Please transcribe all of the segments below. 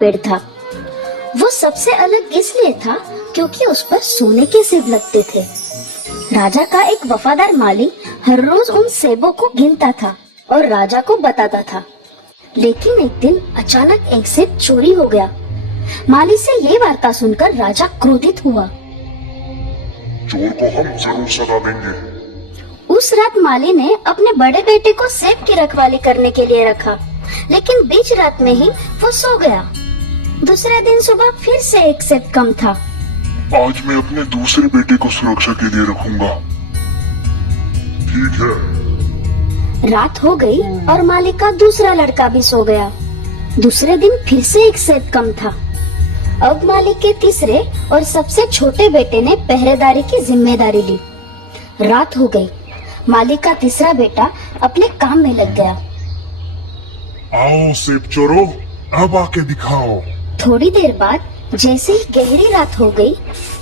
पेड़ था। वो सबसे अलग इसलिए था क्योंकि उस पर सोने के सेब लगते थे। राजा का एक वफादार माली हर रोज उन सेबों को गिनता था और राजा को बताता था। लेकिन एक दिन अचानक एक सेब चोरी हो गया। माली से ये वार्ता सुनकर राजा क्रोधित हुआ। चोर को हम जरूर सजा देंगे। उस रात माली ने अपने बड़े बेटे को सेब की रखवाली करने के लिए रखा, लेकिन बीच रात में ही वो सो गया। दूसरे दिन सुबह फिर से एक सेब कम था। आज मैं अपने दूसरे बेटे को सुरक्षा के लिए रखूंगा। ठीक है। रात हो गई और माली का दूसरा लड़का भी सो गया। दूसरे दिन फिर से एक सेब कम था। अब माली के तीसरे और सबसे छोटे बेटे ने पहरेदारी की जिम्मेदारी ली। रात हो गई। माली का तीसरा बेटा अपने काम में लग गया। आओ सेब चोरो, अब आके दिखाओ। थोड़ी देर बाद जैसे ही गहरी रात हो गई,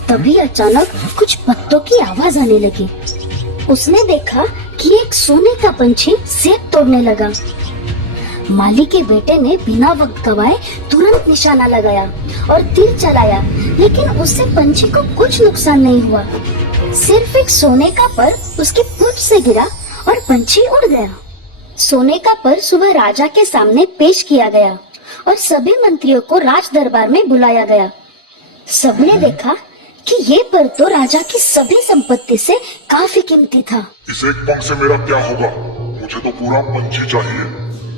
तभी अचानक कुछ पत्तों की आवाज आने लगी। उसने देखा कि एक सोने का पंछी सेब तोड़ने लगा। माली के बेटे ने बिना वक्त गवाए तुरंत निशाना लगाया और तीर चलाया, लेकिन उससे पंछी को कुछ नुकसान नहीं हुआ। सिर्फ एक सोने का पर उसकी पूंछ से गिरा और पंछी उड़ गया। सोने का पर सुबह राजा के सामने पेश किया गया और सभी मंत्रियों को राज दरबार में बुलाया गया। सबने देखा कि ये पर तो राजा की सभी संपत्ति से काफी कीमती था। इस एक पंख से मेरा क्या होगा? मुझे तो पूरा पंछी चाहिए।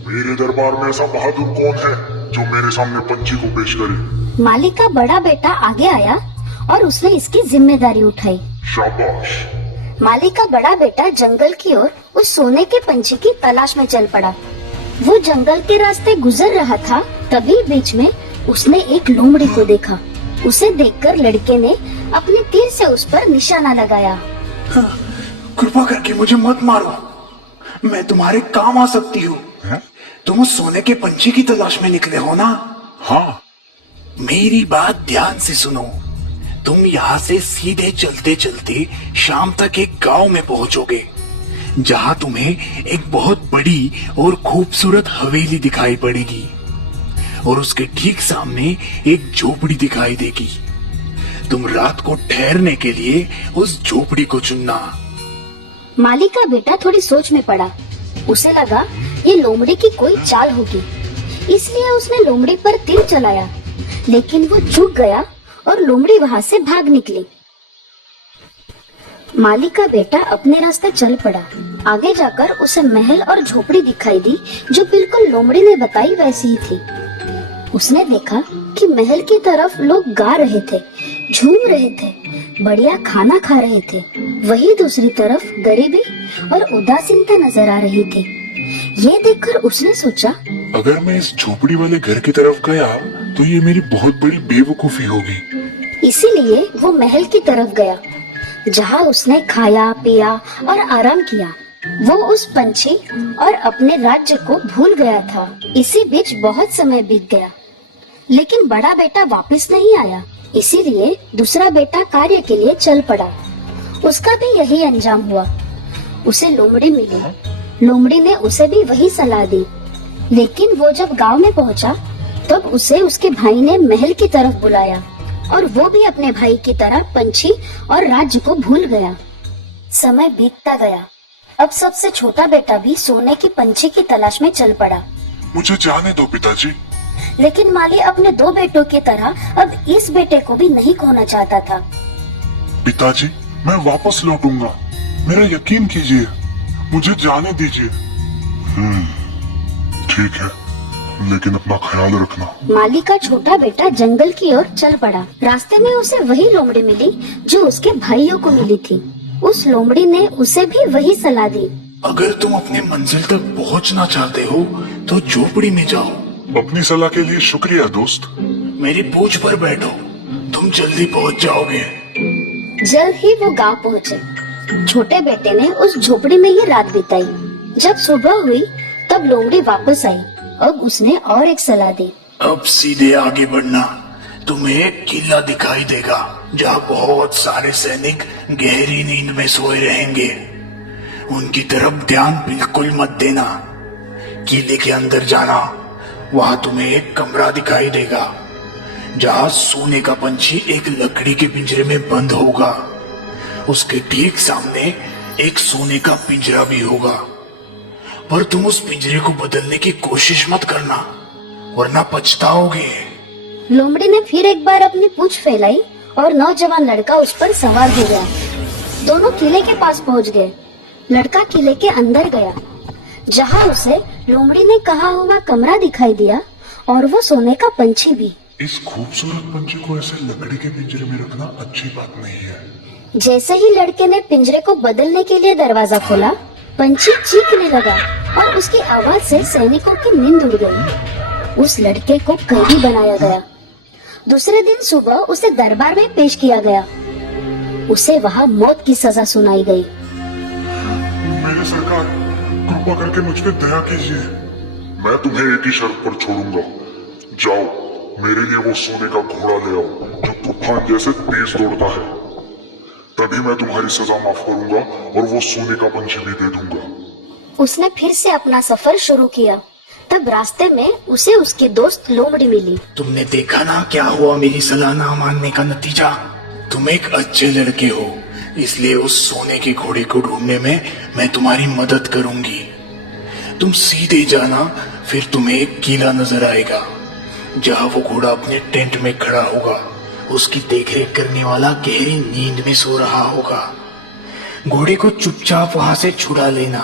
मेरे दरबार में ऐसा बहादुर कौन है जो मेरे सामने पंछी को पेश करे? माली का बड़ा बेटा आगे आया और उसने इसकी जिम्मेदारी उठाई। शाबाश। माली का बड़ा बेटा जंगल की ओर उस सोने के पंछी की तलाश में चल पड़ा। वो जंगल के रास्ते गुजर रहा था, तभी बीच में उसने एक लोमड़ी को देखा। उसे देखकर लड़के ने अपने तीर से उस पर निशाना लगाया। कृपा करके मुझे मत मारो, मैं तुम्हारे काम आ सकती हूँ। तुम उस सोने के पंछी की तलाश में निकले हो ना? हाँ। मेरी बात ध्यान से सुनो। तुम यहाँ से सीधे चलते चलते शाम तक एक गांव में पहुंचोगे, जहाँ तुम्हें एक बहुत बड़ी और खूबसूरत हवेली दिखाई पड़ेगी और उसके ठीक सामने एक झोपड़ी दिखाई देगी। तुम रात को ठहरने के लिए उस झोपड़ी को चुनना। माली का बेटा थोड़ी सोच में पड़ा। उसे लगा ये लोमड़ी की कोई चाल होगी, इसलिए उसने लोमड़ी पर तीर चलाया, लेकिन वो चूक गया और लोमड़ी वहाँ से भाग निकली। माली का बेटा अपने रास्ते चल पड़ा। आगे जाकर उसे महल और झोपड़ी दिखाई दी जो बिल्कुल लोमड़ी ने बताई वैसी ही थी। उसने देखा कि महल की तरफ लोग गा रहे थे, झूम रहे थे, बढ़िया खाना खा रहे थे। वही दूसरी तरफ गरीबी और उदासीनता नजर आ रही थी। ये देखकर उसने सोचा, अगर मैं इस झोपड़ी वाले घर की तरफ गया तो ये मेरी बहुत बड़ी बेवकूफी होगी। इसीलिए वो महल की तरफ गया, जहाँ उसने खाया पिया और आराम किया। वो उस पंछी और अपने राज्य को भूल गया था। इसी बीच बहुत समय बीत गया, लेकिन बड़ा बेटा वापस नहीं आया। इसीलिए दूसरा बेटा कार्य के लिए चल पड़ा। उसका भी यही अंजाम हुआ। उसे लोमड़ी मिली। लोमड़ी ने उसे भी वही सलाह दी, लेकिन वो जब गांव में पहुंचा, तब उसे उसके भाई ने महल की तरफ बुलाया और वो भी अपने भाई की तरह पंछी और राज्य को भूल गया। समय बीतता गया। अब सबसे छोटा बेटा भी सोने की पंछी की तलाश में चल पड़ा। मुझे जाने दो पिताजी। लेकिन माली अपने दो बेटों की तरह अब इस बेटे को भी नहीं खोना चाहता था। पिताजी, मैं वापस लौटूंगा, मेरा यकीन कीजिए, मुझे जाने दीजिए। ठीक है, लेकिन अपना ख्याल रखना। माली का छोटा बेटा जंगल की ओर चल पड़ा। रास्ते में उसे वही लोमड़ी मिली जो उसके भाइयों को मिली थी। उस लोमड़ी ने उसे भी वही सलाह दी। अगर तुम अपने मंजिल तक पहुंचना चाहते हो तो झोपड़ी में जाओ। अपनी सलाह के लिए शुक्रिया दोस्त। मेरी पूंछ पर बैठो, तुम जल्दी पहुंच जाओगे। जल्द ही वो गांव पहुँचे। छोटे बेटे ने उस झोपड़ी में ही रात बिताई। जब सुबह हुई तब लोमड़ी वापस आई। अब उसने और एक सलाह दी। अब सीधे आगे बढ़ना, तुम्हें एक किला दिखाई देगा जहाँ बहुत सारे सैनिक गहरी नींद में सोए रहेंगे। उनकी तरफ ध्यान बिल्कुल मत देना। किले के अंदर जाना वहां तुम्हें एक कमरा दिखाई देगा जहां सोने का पंछी एक लकड़ी के पिंजरे में बंद होगा। उसके ठीक सामने एक सोने का पिंजरा भी होगा, पर तुम उस पिंजरे को बदलने की कोशिश मत करना, वरना पछताओगे। लोमड़ी ने फिर एक बार अपनी पूंछ फैलाई और नौजवान लड़का उस पर सवार हो गया। दोनों किले के पास पहुंच गए। लड़का किले के अंदर गया, जहां उसे लोमड़ी ने कहा हुआ कमरा दिखाई दिया और वो सोने का पंछी भी। इस खूबसूरत पंछी को ऐसे लकड़ी के पिंजरे में रखना अच्छी बात नहीं है। जैसे ही लड़के ने पिंजरे को बदलने के लिए दरवाजा खोला, पंछी चीखने लगा और उसकी आवाज से सैनिकों की नींद उड़ गई। उस लड़के को कैदी बनाया गया। दूसरे दिन सुबह उसे दरबार में पेश किया गया। उसे वहां मौत की सजा सुनाई गई। मेरे सरकार, कृपा करके मुझ पे दया कीजिए। मैं तुम्हें एक ही शर्त पर छोड़ूंगा। जाओ, मेरे लिए वो सोने का घोड़ा ले आओ जो तूफान जैसे तेज दौड़ता है। तभी मैं तुम्हारी सजा माफ करूंगा और वो सोने का पंछी भी दे दूंगा। उसने फिर से अपना सफर शुरू किया। तब रास्ते में उसे उसके दोस्त लोमड़ी मिली। तुमने देखा ना क्या हुआ मेरी सलाह ना मानने का नतीजा। तुम एक अच्छे लड़के हो, इसलिए उस सोने के घोड़े को ढूंढने में मैं तुम्हारी मदद करूंगी। तुम सीधे जाना, फिर तुम्हें एक किला नजर आएगा जहां वो घोड़ा अपने टेंट में खड़ा होगा। उसकी देखरेख करने वाला गहरी नींद में सो रहा होगा। घोड़े को चुपचाप वहां से छुड़ा लेना,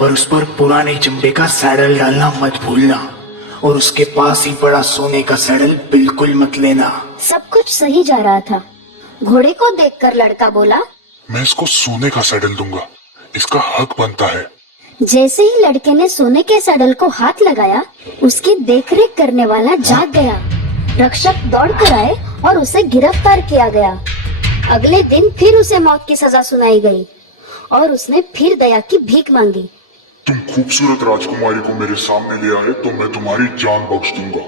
पर उस पर पुराने चमड़े का सैडल डालना मत भूलना, और उसके पास ही बड़ा सोने का सैडल बिल्कुल मत लेना। सब कुछ सही जा रहा था। घोड़े को देखकर लड़का बोला, मैं इसको सोने का सैडल दूंगा, इसका हक बनता है। जैसे ही लड़के ने सोने के सैडल को हाथ लगाया, उसकी देखरेख करने वाला जाग गया। रक्षक दौड़कर आए और उसे गिरफ्तार किया गया। अगले दिन फिर उसे मौत की सजा सुनाई गई और उसने फिर दया की भीख मांगी। तुम खूबसूरत राजकुमारी को मेरे सामने ले आए तो मैं तुम्हारी जान बख्श दूंगा।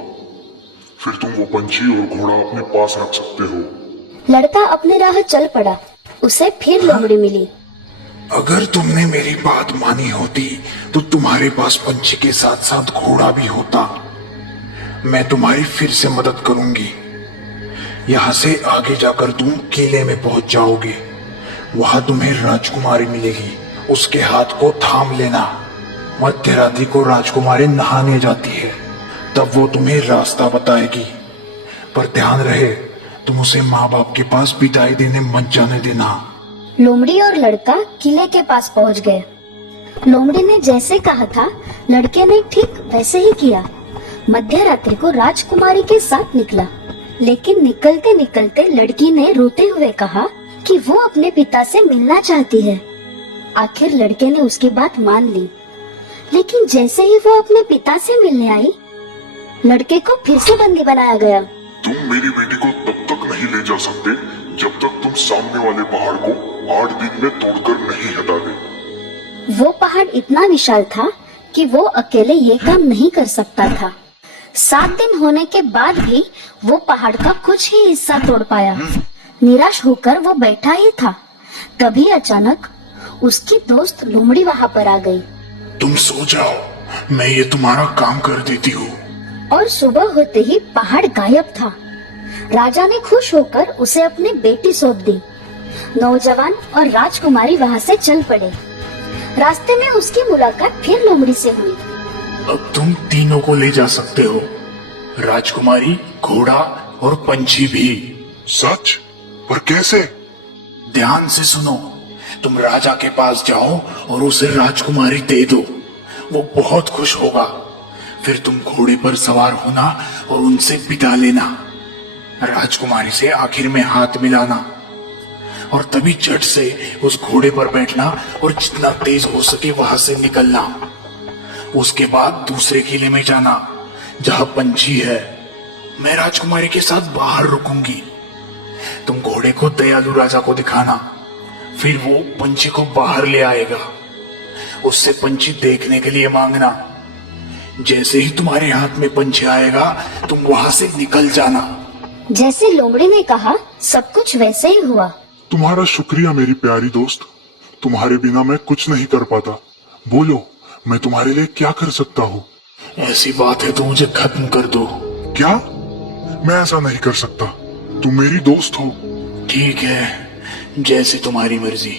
फिर तुम वो पंछी और घोड़ा अपने पास रख सकते हो। लड़का अपनी राह चल पड़ा। उसे फिर लोमड़ी मिली। अगर तुमने मेरी बात मानी होती तो तुम्हारे पास पंछी के साथ साथ घोड़ा भी होता। मैं तुम्हारी फिर से मदद करूंगी। यहाँ से आगे जाकर तुम किले में पहुंच जाओगे। वहां तुम्हें राजकुमारी मिलेगी, उसके हाथ को थाम लेना। मध्य रात्रि को राजकुमारी नहाने जाती है, तब वो तुम्हें रास्ता बताएगी। पर ध्यान रहे, तुम उसे माँ बाप के पास विदाई देने मत जाने देना। लोमड़ी और लड़का किले के पास पहुंच गए। लोमड़ी ने जैसे कहा था, लड़के ने ठीक वैसे ही किया। मध्य रात्रि को राजकुमारी के साथ निकला, लेकिन निकलते निकलते लड़की ने रोते हुए कहा कि वो अपने पिता से मिलना चाहती है। आखिर लड़के ने उसकी बात मान ली, लेकिन जैसे ही वो अपने पिता से मिलने आई, लड़के को फिर से बंदी बनाया गया। तुम मेरी बेटी को तब तक नहीं ले जा सकते जब तक तुम सामने वाले पहाड़ को 8 दिन में तोड़कर नहीं हटा दे। वो पहाड़ इतना विशाल था कि वो अकेले ये काम नहीं कर सकता था। 7 दिन होने के बाद भी वो पहाड़ का कुछ ही हिस्सा तोड़ पाया। निराश होकर वो बैठा ही था, तभी अचानक उसकी दोस्त लोमड़ी वहां पर आ गई। तुम सो जाओ, मैं ये तुम्हारा काम कर देती हूँ। और सुबह होते ही पहाड़ गायब था। राजा ने खुश होकर उसे अपनी बेटी सौंप दी। नौजवान और राजकुमारी वहां से चल पड़े। रास्ते में उसकी मुलाकात फिर लोमड़ी से हुई। अब तुम तीनों को ले जा सकते हो, राजकुमारी, घोड़ा और पंछी भी। सच? पर कैसे? ध्यान से सुनो। तुम राजा के पास जाओ और उसे राजकुमारी दे दो, वो बहुत खुश होगा। फिर तुम घोड़े पर सवार होना और उनसे विदा लेना। राजकुमारी से आखिर में हाथ मिलाना और तभी झट से उस घोड़े पर बैठना और जितना तेज हो सके वहां से निकलना। उसके बाद दूसरे किले में जाना जहां पंछी है। मैं राजकुमारी के साथ बाहर रुकूंगी। तुम घोड़े को दयालु राजा को दिखाना, फिर वो पंछी को बाहर ले आएगा। उससे पंछी देखने के लिए मांगना। जैसे ही तुम्हारे हाथ में पंछी आएगा, तुम वहां से निकल जाना। जैसे लोमड़ी ने कहा, सब कुछ वैसे ही हुआ। तुम्हारा शुक्रिया मेरी प्यारी दोस्त। तुम्हारे बिना मैं कुछ नहीं कर पाता। बोलो, मैं तुम्हारे लिए क्या कर सकता हूँ? ऐसी बात है तो मुझे खत्म कर दो। क्या? मैं ऐसा नहीं कर सकता, तुम मेरी दोस्त हो। ठीक है, जैसी तुम्हारी मर्जी,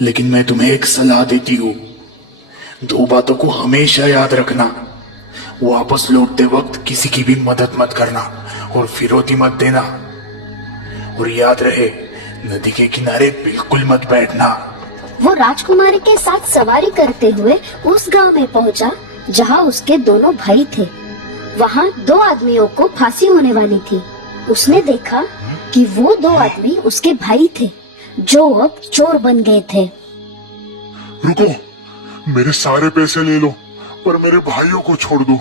लेकिन मैं तुम्हें एक सलाह देती हूँ। 2 बातों को हमेशा याद रखना। वापस लौटते वक्त किसी की भी मदद मत करना और फिरौती मत देना। और याद रहे, नदी के किनारे बिल्कुल मत बैठना। वो राजकुमारी के साथ सवारी करते हुए उस गांव में पहुंचा जहां उसके दोनों भाई थे। वहां 2 आदमियों को फांसी होने वाली थी। उसने देखा कि वो 2 आदमी उसके भाई थे जो अब चोर बन गए थे। रुको, मेरे सारे पैसे ले लो, पर मेरे भाइयों को छोड़ दो।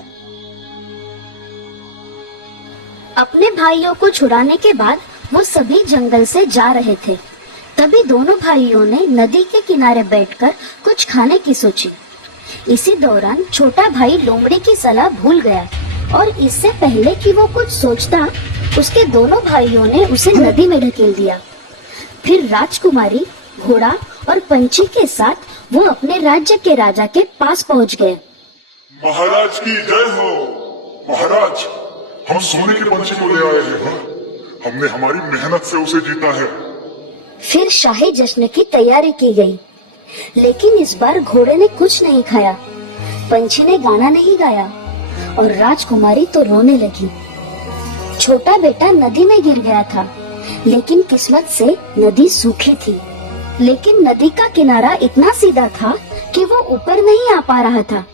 अपने भाइयों को छुड़ाने के बाद वो सभी जंगल से जा रहे थे। तभी दोनों भाइयों ने नदी के किनारे बैठकर कुछ खाने की सोची। इसी दौरान छोटा भाई लोमड़ी की सलाह भूल गया और इससे पहले कि वो कुछ सोचता, उसके दोनों भाइयों ने उसे नदी में ढकेल दिया। फिर राजकुमारी, घोड़ा और पंछी के साथ वो अपने राज्य के राजा के पास पहुंच गए। महाराज की जय हो। महाराज, हम सोने के पंछी को ले आए हैं। हमने हमारी मेहनत से उसे जीता है। फिर शाही जश्न की तैयारी की गई, लेकिन इस बार घोड़े ने कुछ नहीं खाया, पंछी ने गाना नहीं गाया और राजकुमारी तो रोने लगी। छोटा बेटा नदी में गिर गया था, लेकिन किस्मत से नदी सूखी थी। लेकिन नदी का किनारा इतना सीधा था कि वो ऊपर नहीं आ पा रहा था।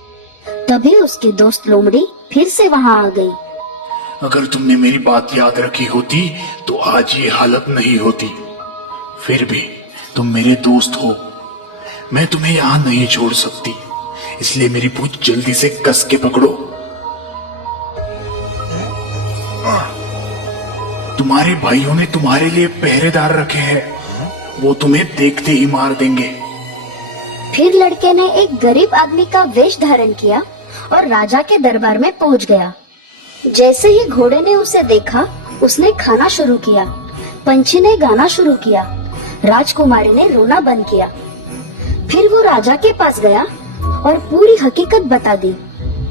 तभी उसके दोस्त लोमड़ी फिर से वहां आ गई। अगर तुमने मेरी बात याद रखी होती तो आज ये हालत नहीं होती। फिर भी तुम मेरे दोस्त हो, मैं तुम्हें यहाँ नहीं छोड़ सकती, इसलिए मेरी पूंछ जल्दी से कस के पकड़ो। तुम्हारे भाइयों ने तुम्हारे लिए पहरेदार रखे हैं, वो तुम्हें देखते ही मार देंगे। फिर लड़के ने एक गरीब आदमी का वेश धारण किया और राजा के दरबार में पहुंच गया। जैसे ही घोड़े ने उसे देखा, उसने खाना शुरू किया, पंछी ने गाना शुरू किया, राजकुमारी ने रोना बंद किया। फिर वो राजा के पास गया और पूरी हकीकत बता दी।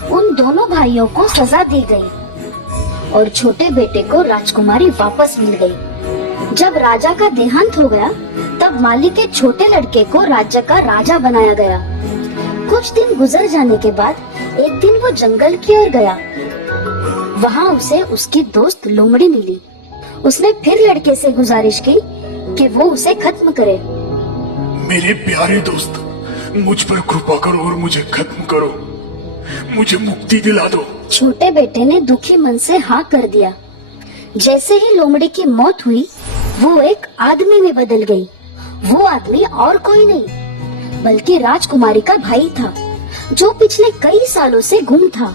उन दोनों भाइयों को सजा दी गई और छोटे बेटे को राजकुमारी वापस मिल गई। जब राजा का देहांत हो गया, तब माली के छोटे लड़के को राज्य का राजा बनाया गया। कुछ दिन गुजर जाने के बाद एक दिन वो जंगल की ओर गया। वहाँ उसे उसकी दोस्त लोमड़ी मिली। उसने फिर लड़के से गुजारिश की कि वो उसे खत्म करे। मेरे प्यारे दोस्त, मुझ पर कृपा करो और मुझे खत्म करो, मुझे मुक्ति दिला दो। छोटे बेटे ने दुखी मन से हाँ कर दिया। जैसे ही लोमड़ी की मौत हुई, वो एक आदमी में बदल गई। वो आदमी और कोई नहीं बल्कि राजकुमारी का भाई था, जो पिछले कई सालों से गुम था।